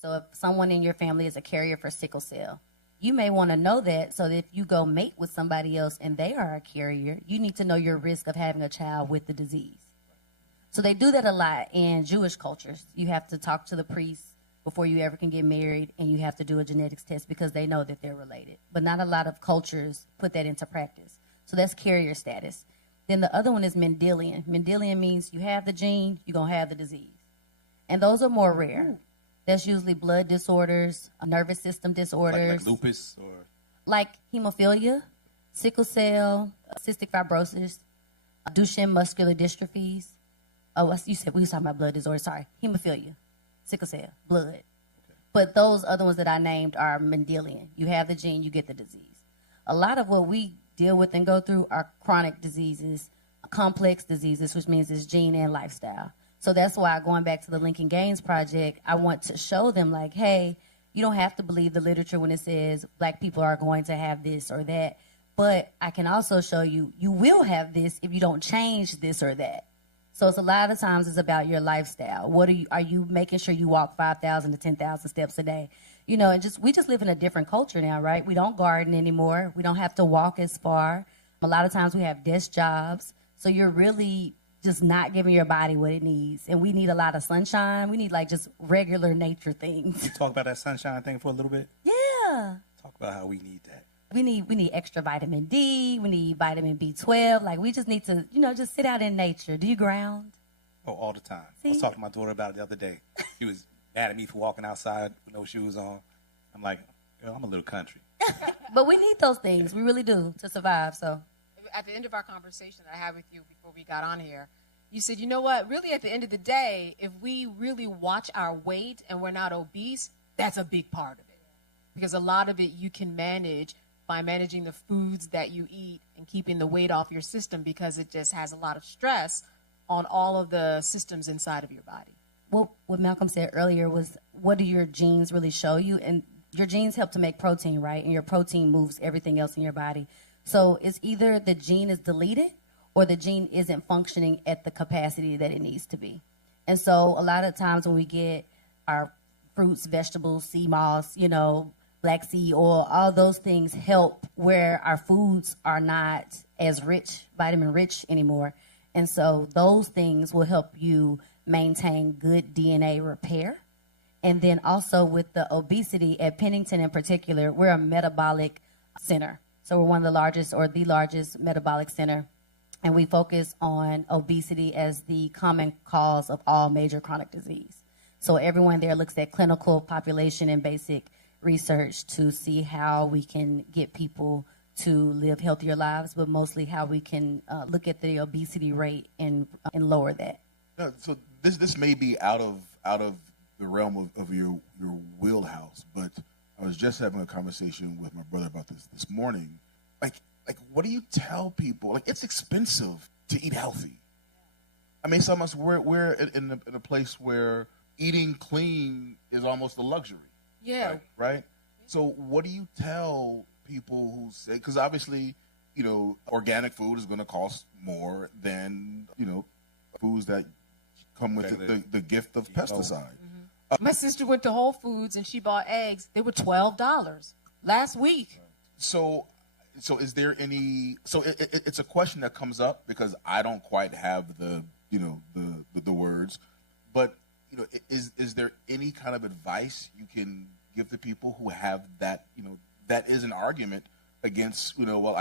So if someone in your family is a carrier for sickle cell, you may want to know that so that if you go mate with somebody else and they are a carrier, you need to know your risk of having a child with the disease. So they do that a lot in Jewish cultures. You have to talk to the priest before you ever can get married, and you have to do a genetics test because they know that they're related. But not a lot of cultures put that into practice. So that's carrier status. Then the other one is Mendelian. Mendelian means you have the gene, you're going to have the disease. And those are more rare. Ooh. That's usually blood disorders, nervous system disorders. Like lupus or? Like hemophilia, sickle cell, cystic fibrosis, Duchenne muscular dystrophies. Oh, you said we were talking about blood disorders. Sorry, hemophilia, sickle cell, blood. Okay. But those other ones that I named are Mendelian. You have the gene, you get the disease. A lot of what we deal with and go through are chronic diseases, complex diseases, which means it's gene and lifestyle. So that's why, going back to the Lincoln Gaines Project, I want to show them, like, hey, you don't have to believe the literature when it says black people are going to have this or that. But I can also show you, you will have this if you don't change this or that. So it's a lot of times it's about your lifestyle. What are you making sure you walk 5,000 to 10,000 steps a day? You know, and we just live in a different culture now, right? We don't garden anymore. We don't have to walk as far. A lot of times we have desk jobs. So you're really just not giving your body what it needs. And we need a lot of sunshine. We need like just regular nature things. You talk about that sunshine thing for a little bit? Yeah. Talk about how we need that. We need extra vitamin D. We need vitamin B12. Like, we just need to, just sit out in nature. Do you ground? Oh, all the time. See? I was talking to my daughter about it the other day. She was mad at me for walking outside with no shoes on. I'm like, girl, I'm a little country. But we need those things. We really do to survive. So at the end of our conversation that I had with you before we got on here, you said, you know what, really at the end of the day, if we really watch our weight and we're not obese, that's a big part of it. Because a lot of it you can manage by managing the foods that you eat and keeping the weight off your system, because it just has a lot of stress on all of the systems inside of your body. Well, what Malcolm said earlier was, what do your genes really show you? And your genes help to make protein, right? And your protein moves everything else in your body. So it's either the gene is deleted or the gene isn't functioning at the capacity that it needs to be. And so a lot of times when we get our fruits, vegetables, sea moss, black seed oil, all those things help where our foods are not as rich, vitamin rich anymore. And so those things will help you maintain good DNA repair. And then also with the obesity at Pennington in particular, we're a metabolic center. So we're one of the largest or the largest metabolic center. And we focus on obesity as the common cause of all major chronic disease. So everyone there looks at clinical, population, and basic research to see how we can get people to live healthier lives, but mostly how we can look at the obesity rate and lower that. No, so this may be out of the realm of your wheelhouse, but I was just having a conversation with my brother about this morning. Like what do you tell people? Like, it's expensive to eat healthy. I mean, some of us we're in a place where eating clean is almost a luxury. Yeah. Right? So what do you tell people who say, because obviously, organic food is going to cost more than, foods that come with the gift of pesticide. Mm-hmm. My sister went to Whole Foods and she bought eggs. They were $12 last week. So is there any, it's a question that comes up because I don't quite have the words, but is there any kind of advice you can give to people who have that, that is an argument against, well,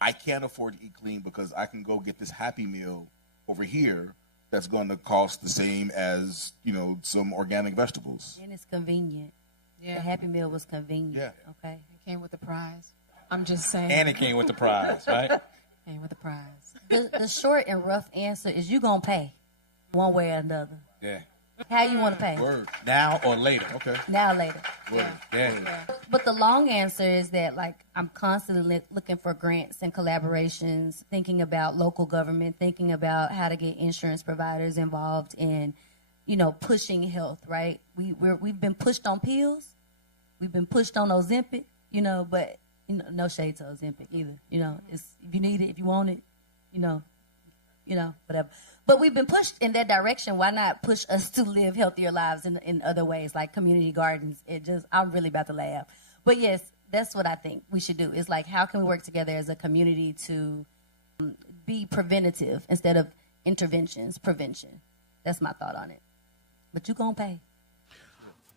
I can't afford to eat clean because I can go get this Happy Meal over here that's going to cost the same as, some organic vegetables. And it's convenient. Yeah. The Happy Meal was convenient. Yeah. Okay. It came with the prize. I'm just saying. And it came with the prize, right? Came with the prize. The short and rough answer is you're going to pay one way or another. Yeah. How you want to pay? Word. Now or later. Okay. Now or later. Word. Yeah. But the long answer is that, I'm constantly looking for grants and collaborations, thinking about local government, thinking about how to get insurance providers involved in, pushing health, right? We've been pushed on pills. We've been pushed on Ozempic, but, no shade to Ozempic either. It's, if you need it, if you want it, whatever. But we've been pushed in that direction. Why not push us to live healthier lives in other ways, like community gardens? I'm really about to laugh. But yes, that's what I think we should do. It's like, how can we work together as a community to be preventative instead of prevention. That's my thought on it. But you gonna pay.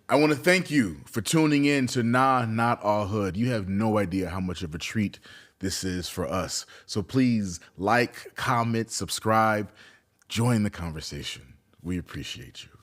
I want to thank you for tuning in to Nah, Not All Hood. You have no idea how much of a treat this is for us. So please like, comment, subscribe, join the conversation. We appreciate you.